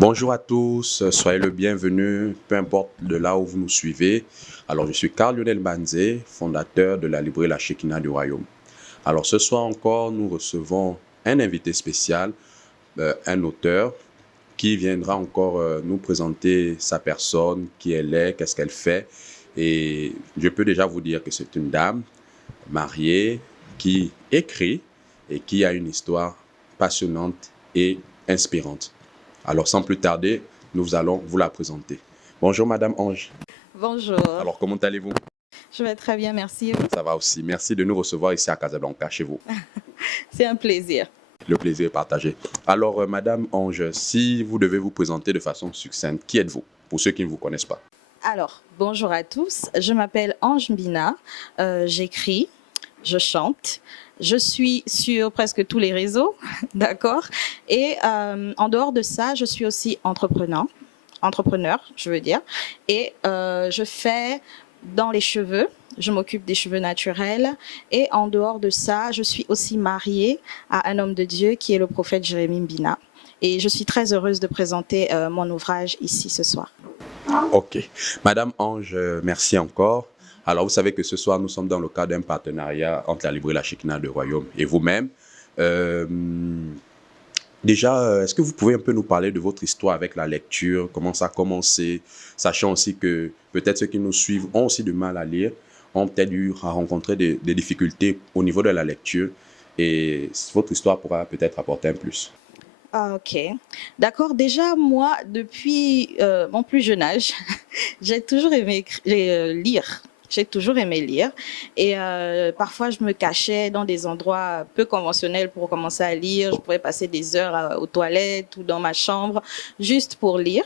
Bonjour à tous, soyez le bienvenu, peu importe de là où vous nous suivez. Alors, je suis Carl Lionel Banzé, fondateur de la librairie La Shekinah du Royaume. Alors, ce soir encore, nous recevons un invité spécial, un auteur qui viendra encore nous présenter sa personne, qui elle est, qu'est-ce qu'elle fait. Et je peux déjà vous dire que c'est une dame mariée qui écrit et qui a une histoire passionnante et inspirante. Alors, sans plus tarder, nous allons vous la présenter. Bonjour, Madame Ange. Bonjour, Alors, comment allez-vous? je vais très bien, merci. Et vous? Ça va aussi. Merci de nous recevoir ici à Casablanca, chez vous. C'est un plaisir. Le plaisir est partagé. Alors, Madame Ange, si vous devez vous présenter de façon succincte, qui êtes-vous? Pour ceux qui ne vous connaissent pas. Alors, bonjour à tous. Je m'appelle Ange Mbina. J'écris, je chante. Je suis sur presque tous les réseaux, d'accord. Et en dehors de ça, je suis aussi entrepreneur, je veux dire. Et je fais dans les cheveux. Je m'occupe des cheveux naturels. Et en dehors de ça, je suis aussi mariée à un homme de Dieu qui est le prophète Jérémie Mbina. Et je suis très heureuse de présenter mon ouvrage ici ce soir. OK. Madame Ange, merci encore. Alors, vous savez que ce soir, nous sommes dans le cadre d'un partenariat entre la librairie La Shekinah du Royaume et vous-même. Euh, Déjà, est-ce que vous pouvez un peu nous parler de votre histoire avec la lecture, comment ça a commencé, sachant aussi que peut-être ceux qui nous suivent ont aussi du mal à lire, ont peut-être eu à rencontrer des difficultés au niveau de la lecture, et votre histoire pourra peut-être apporter un plus. Ah, ok, d'accord. Déjà, moi, depuis mon plus jeune âge, j'ai toujours aimé lire. J'ai toujours aimé lire. Et parfois, je me cachais dans des endroits peu conventionnels pour commencer à lire. Je pourrais passer des heures aux toilettes ou dans ma chambre juste pour lire.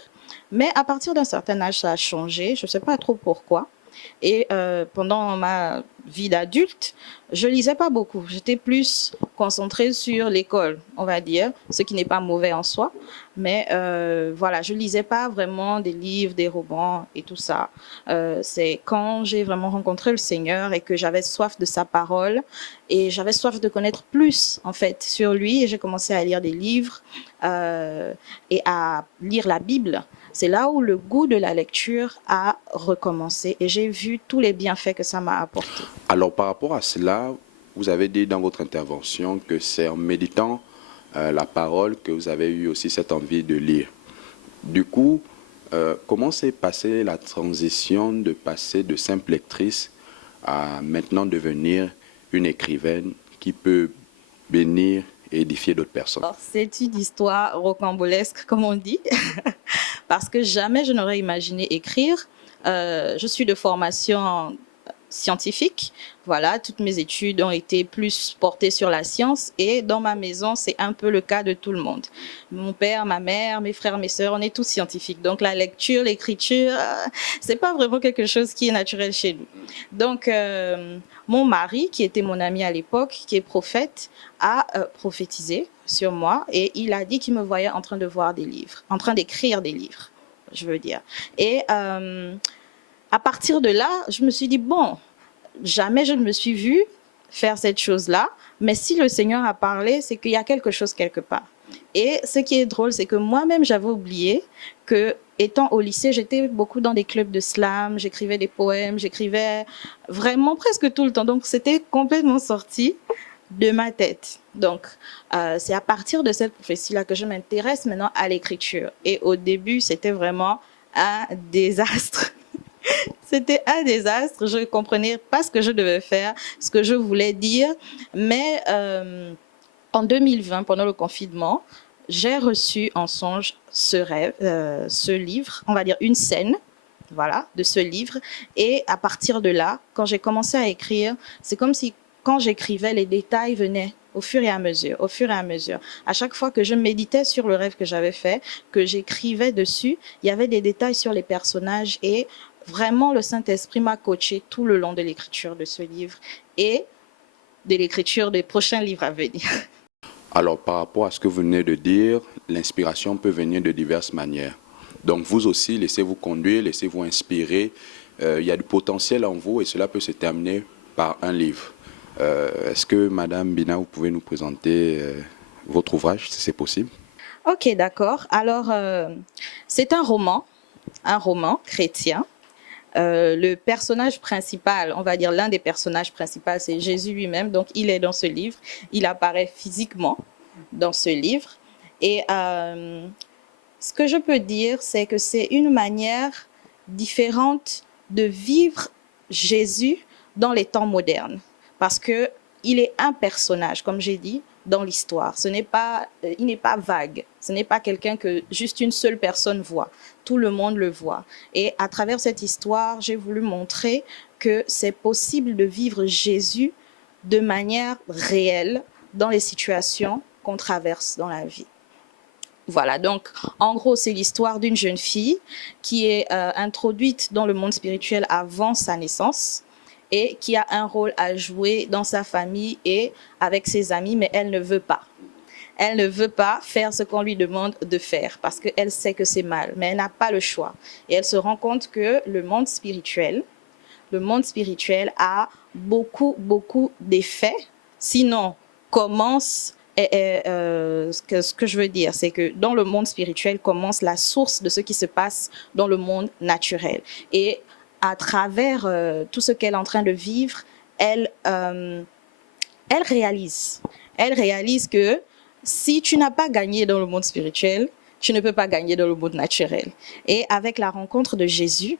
Mais à partir d'un certain âge, ça a changé. Je ne sais pas trop pourquoi. Et pendant ma vie d'adulte, je lisais pas beaucoup. J'étais plus concentrée sur l'école, on va dire, ce qui n'est pas mauvais en soi. Mais voilà, je lisais pas vraiment des livres, des romans et tout ça. C'est quand j'ai vraiment rencontré le Seigneur et que j'avais soif de sa parole et j'avais soif de connaître plus, en fait, sur lui. Et j'ai commencé à lire des livres et à lire la Bible. C'est là où le goût de la lecture a recommencé et j'ai vu tous les bienfaits que ça m'a apporté. Alors, par rapport à cela, vous avez dit dans votre intervention que c'est en méditant la parole que vous avez eu aussi cette envie de lire. Du coup, comment s'est passée la transition de passer de simple lectrice à maintenant devenir une écrivaine qui peut bénir et édifier d'autres personnes? C'est une histoire rocambolesque, comme on dit, parce que jamais je n'aurais imaginé écrire. Je suis de formation scientifique. Voilà, toutes mes études ont été plus portées sur la science et dans ma maison, c'est un peu le cas de tout le monde. Mon père, ma mère, mes frères, mes sœurs, on est tous scientifiques. Donc la lecture, l'écriture, c'est pas vraiment quelque chose qui est naturel chez nous. Donc mon mari, qui était mon ami à l'époque, qui est prophète, a prophétisé sur moi et il a dit qu'il me voyait en train de voir des livres, en train d'écrire des livres, je veux dire. Et à partir de là, je me suis dit, bon, jamais je ne me suis vue faire cette chose-là, mais si le Seigneur a parlé, c'est qu'il y a quelque chose quelque part. Et ce qui est drôle, c'est que moi-même, j'avais oublié que, étant au lycée, j'étais beaucoup dans des clubs de slam, j'écrivais des poèmes, j'écrivais vraiment presque tout le temps. Donc, c'était complètement sorti de ma tête. Donc, c'est à partir de cette prophétie-là que je m'intéresse maintenant à l'écriture. Et au début, c'était vraiment un désastre. C'était un désastre. Je ne comprenais pas ce que je devais faire, ce que je voulais dire. Mais en 2020, pendant le confinement, j'ai reçu en songe ce rêve, ce livre, on va dire une scène, voilà, de ce livre. Et à partir de là, quand j'ai commencé à écrire, c'est comme si quand j'écrivais, les détails venaient au fur et à mesure, au fur et à mesure. À chaque fois que je méditais sur le rêve que j'avais fait, que j'écrivais dessus, il y avait des détails sur les personnages et vraiment le Saint-Esprit m'a coaché tout le long de l'écriture de ce livre et de l'écriture des prochains livres à venir. Alors, par rapport à ce que vous venez de dire, l'inspiration peut venir de diverses manières. Donc, vous aussi, laissez-vous conduire, laissez-vous inspirer. Il y a du potentiel en vous et cela peut se terminer par un livre. Est-ce que, Madame Bina, vous pouvez nous présenter votre ouvrage, si c'est possible? Ok, d'accord. Alors, c'est un roman chrétien. Le personnage principal, on va dire l'un des personnages principaux, c'est Jésus lui-même. Donc, il est dans ce livre. Il apparaît physiquement dans ce livre. Et ce que je peux dire, c'est que c'est une manière différente de vivre Jésus dans les temps modernes. Parce que il est un personnage, comme j'ai dit, dans l'histoire. Il n'est pas vague. Ce n'est pas quelqu'un que juste une seule personne voit. Tout le monde le voit. Et à travers cette histoire, j'ai voulu montrer que c'est possible de vivre Jésus de manière réelle dans les situations qu'on traverse dans la vie. Voilà, donc en gros, c'est l'histoire d'une jeune fille qui est introduite dans le monde spirituel avant sa naissance et qui a un rôle à jouer dans sa famille et avec ses amis, mais elle ne veut pas. Elle ne veut pas faire ce qu'on lui demande de faire parce qu'elle sait que c'est mal, mais elle n'a pas le choix. Et elle se rend compte que le monde spirituel a beaucoup d'effets, sinon commence ce que je veux dire, c'est que dans le monde spirituel commence la source de ce qui se passe dans le monde naturel. Et à travers tout ce qu'elle est en train de vivre, elle réalise. Elle réalise que si tu n'as pas gagné dans le monde spirituel, tu ne peux pas gagner dans le monde naturel. Et avec la rencontre de Jésus,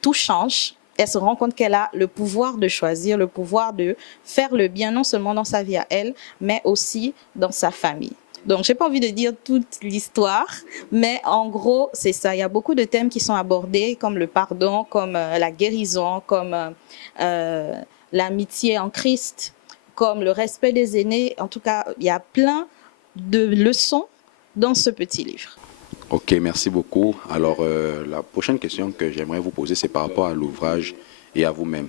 tout change. Elle se rend compte qu'elle a le pouvoir de choisir, le pouvoir de faire le bien, non seulement dans sa vie à elle, mais aussi dans sa famille. Donc, j'ai pas envie de dire toute l'histoire, mais en gros, c'est ça. Il y a beaucoup de thèmes qui sont abordés, comme le pardon, comme la guérison, comme l'amitié en Christ, comme le respect des aînés. En tout cas, il y a plein de leçons dans ce petit livre. Ok, merci beaucoup. Alors, la prochaine question que j'aimerais vous poser, c'est par rapport à l'ouvrage et à vous-même.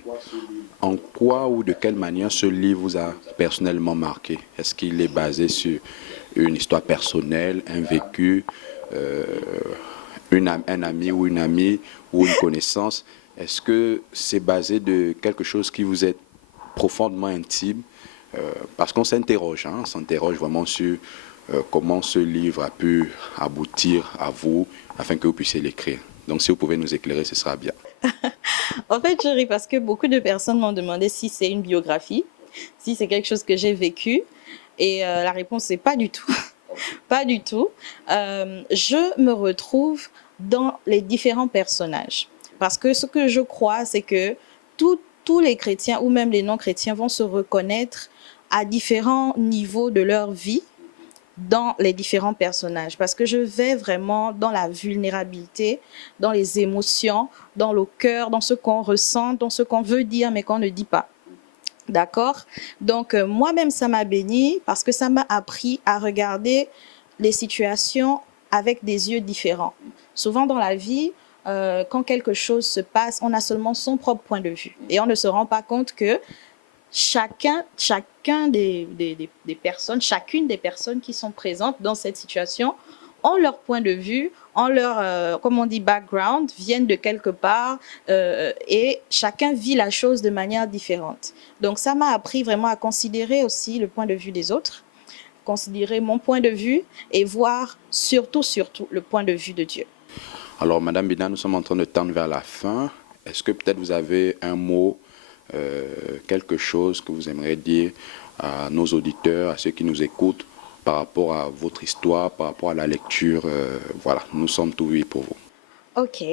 En quoi ou de quelle manière ce livre vous a personnellement marqué? Est-ce qu'il est basé sur une histoire personnelle, un vécu, un ami ou une amie ou une connaissance? Est-ce que c'est basé de quelque chose qui vous est profondément intime? Parce qu'on s'interroge, on s'interroge vraiment sur comment ce livre a pu aboutir à vous afin que vous puissiez l'écrire. Donc si vous pouvez nous éclairer, ce sera bien. En fait, je ris parce que beaucoup de personnes m'ont demandé si c'est une biographie, si c'est quelque chose que j'ai vécu. Et la réponse est pas du tout. Pas du tout. Je me retrouve dans les différents personnages. Parce que ce que je crois, c'est que tous les chrétiens ou même les non-chrétiens vont se reconnaître à différents niveaux de leur vie dans les différents personnages, parce que je vais vraiment dans la vulnérabilité, dans les émotions, dans le cœur, dans ce qu'on ressent, dans ce qu'on veut dire mais qu'on ne dit pas. D'accord? Donc, moi-même, ça m'a béni parce que ça m'a appris à regarder les situations avec des yeux différents. Souvent dans la vie, quand quelque chose se passe, on a seulement son propre point de vue et on ne se rend pas compte que chacune des personnes qui sont présentes dans cette situation ont leur point de vue, ont leur, comme on dit, background, viennent de quelque part et chacun vit la chose de manière différente. Donc ça m'a appris vraiment à considérer aussi le point de vue des autres, considérer mon point de vue et voir surtout le point de vue de Dieu. Alors Madame Bina, nous sommes en train de tendre vers la fin. Est-ce que peut-être vous avez un mot, quelque chose que vous aimeriez dire à nos auditeurs, à ceux qui nous écoutent par rapport à votre histoire, par rapport à la lecture? Voilà, nous sommes tout oui pour vous. Ok,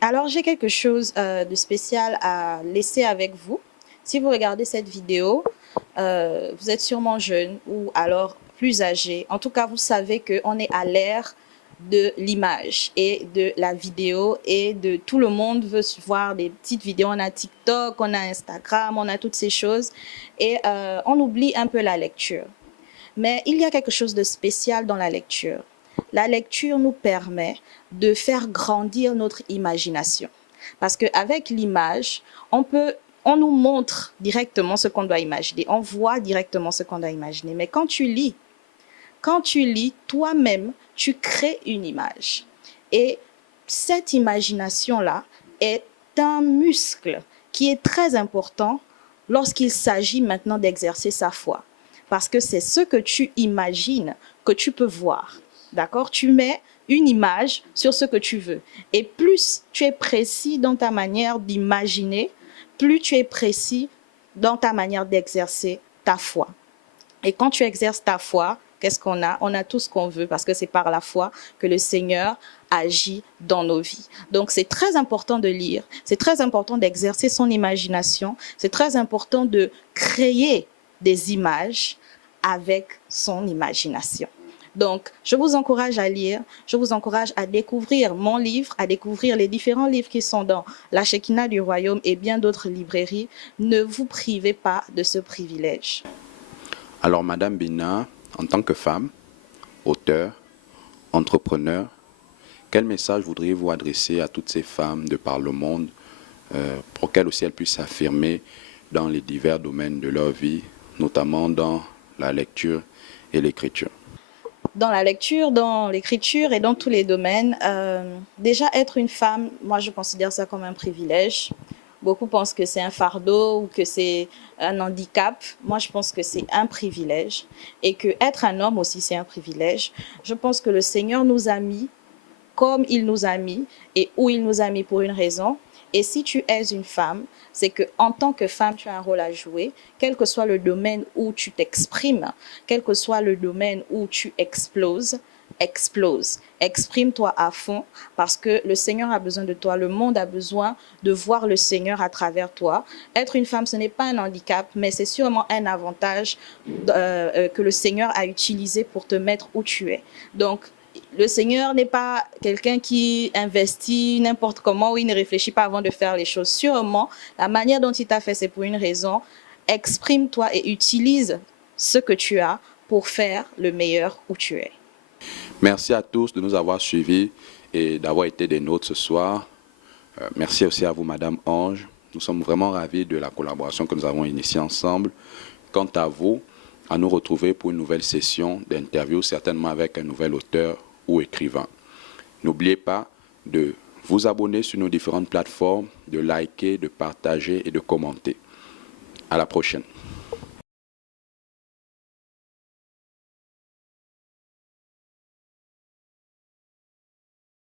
alors j'ai quelque chose de spécial à laisser avec vous. Si vous regardez cette vidéo, vous êtes sûrement jeune ou alors plus âgé. En tout cas, vous savez qu'on est à l'ère de l'image et de la vidéo et de tout le monde veut voir des petites vidéos. On a TikTok, on a Instagram, on a toutes ces choses et on oublie un peu la lecture. Mais il y a quelque chose de spécial dans la lecture. La lecture nous permet de faire grandir notre imagination. Parce qu'avec l'image, on nous montre directement ce qu'on doit imaginer. On voit directement ce qu'on doit imaginer. Mais quand tu lis, toi-même, tu crées une image. Et cette imagination-là est un muscle qui est très important lorsqu'il s'agit maintenant d'exercer sa foi. Parce que c'est ce que tu imagines que tu peux voir. D'accord? Tu mets une image sur ce que tu veux. Et plus tu es précis dans ta manière d'imaginer, plus tu es précis dans ta manière d'exercer ta foi. Et quand tu exerces ta foi, qu'est-ce qu'on a? On a tout ce qu'on veut parce que c'est par la foi que le Seigneur agit dans nos vies. Donc c'est très important de lire, c'est très important d'exercer son imagination, c'est très important de créer des images avec son imagination. Donc, je vous encourage à lire, je vous encourage à découvrir mon livre, à découvrir les différents livres qui sont dans la Shekinah du Royaume et bien d'autres librairies. Ne vous privez pas de ce privilège. Alors, Madame Bina, en tant que femme, auteur, entrepreneur, quel message voudriez-vous adresser à toutes ces femmes de par le monde pour qu'elles aussi elles puissent s'affirmer dans les divers domaines de leur vie, notamment dans la lecture et l'écriture? Dans la lecture, dans l'écriture et dans tous les domaines, déjà être une femme, moi je considère ça comme un privilège. Beaucoup pensent que c'est un fardeau ou que c'est un handicap. Moi, je pense que c'est un privilège et que être un homme aussi, c'est un privilège. Je pense que le Seigneur nous a mis comme il nous a mis et où il nous a mis pour une raison. Et si tu es une femme, c'est qu'en tant que femme, tu as un rôle à jouer, quel que soit le domaine où tu t'exprimes, quel que soit le domaine où tu exploses, explose. Exprime-toi à fond parce que le Seigneur a besoin de toi, le monde a besoin de voir le Seigneur à travers toi. Être une femme, ce n'est pas un handicap, mais c'est sûrement un avantage que le Seigneur a utilisé pour te mettre où tu es. Donc, le Seigneur n'est pas quelqu'un qui investit n'importe comment ou il ne réfléchit pas avant de faire les choses. Sûrement, la manière dont il t'a fait, c'est pour une raison. Exprime-toi et utilise ce que tu as pour faire le meilleur où tu es. Merci à tous de nous avoir suivis et d'avoir été des nôtres ce soir. Merci aussi à vous, Madame Ange. Nous sommes vraiment ravis de la collaboration que nous avons initiée ensemble. Quant à vous, à nous retrouver pour une nouvelle session d'interview, certainement avec un nouvel auteur ou écrivain. N'oubliez pas de vous abonner sur nos différentes plateformes, de liker, de partager et de commenter. À la prochaine.